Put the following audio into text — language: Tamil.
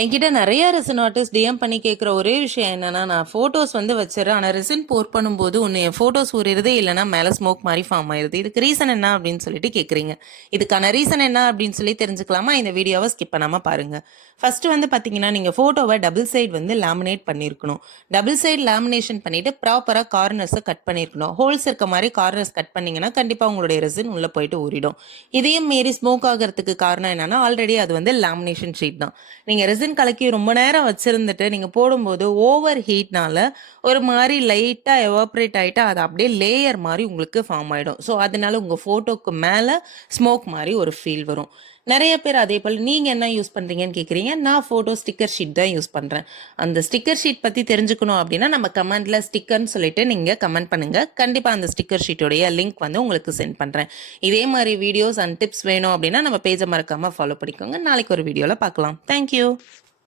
என்கிட்ட நெறைய ரெசின் ஆர்டிஸ்ட் டிஎம் பண்ணி கேட்குற ஒரே விஷயம் என்னன்னா, நான் ஃபோட்டோஸ் வந்து வச்சுர்றேன். ஆனா ரெசின் போர் பண்ணும்போது ஒண்ணு என் ஃபோட்டோஸ் ஊறிருது, இல்லன்னா மேல ஸ்மோக் மாரி ஃபார்ம் ஆயிருது. இதுக்கு ரீசன் என்ன அப்படின்னு சொல்லிட்டு கேட்குறீங்க. இதுக்கான ரீசன் என்ன அப்படின்னு சொல்லி தெரிஞ்சுக்கலாமா? இந்த வீடியோவ ஸ்கிப் பண்ணாம பாருங்க. ஃபர்ஸ்ட் வந்து பார்த்தீங்கன்னா, நீங்க ஃபோட்டோவ டபுள் சைடு வந்து லேமினேட் பண்ணியிருக்கணும். டபுள் சைடு லேமினேஷன் பண்ணிட்டு ப்ராப்பரா கார்னர்ஸ கட் பண்ணியிருக்கணும். ஹோல்ஸ் இருக்க மாரி கார்னர்ஸ் கட் பண்ணீங்கன்னா, கண்டிப்பா உங்களுடைய ரெசின் உள்ள போயிட்டு ஊறிடும். இதையும் மீறி ஸ்மோக் ஆகறதுக்கு காரணம் என்னன்னா, ஆல்ரெடி அது வந்து லேமினேஷன் ஷீட் தான். நீங்க ரெசின் கலக்கி ரொம்ப நேரம் வச்சிருந்துட்டு நீங்க போடும்போது ஓவர் ஹீட்னால ஒரு மாதிரி லைட்டா எவாப்ரேட் ஆயிட்டு அது அப்படியே லேயர் மாதிரி உங்களுக்கு ஃபார்ம் ஆயிடும். ஸோ அதனால உங்க போட்டோக்கு மேல ஸ்மோக் மாதிரி ஒரு ஃபீல் வரும். நிறைய பேர் அதே போல் நீங்க என்ன யூஸ் பண்றீங்கன்னு கேட்குறீங்க. நான் போட்டோ ஸ்டிக்கர் ஷீட் தான் யூஸ் பண்றேன். அந்த ஸ்டிக்கர் ஷீட் பத்தி தெரிஞ்சுக்கணும் அப்படின்னா நம்ம கமெண்ட்ல ஸ்டிக்கர்னு சொல்லிட்டு நீங்க கமெண்ட் பண்ணுங்க. கண்டிப்பா அந்த ஸ்டிக்கர் ஷீட்டோடைய லிங்க் வந்து உங்களுக்கு சென்ட் பண்றேன். இதே மாதிரி வீடியோஸ் அண்ட் டிப்ஸ் வேணும் அப்படின்னா நம்ம பேஜை மறக்காம ஃபாலோ பண்ணிக்கோங்க. நாளைக்கு ஒரு வீடியோல பார்க்கலாம். தேங்க்யூ.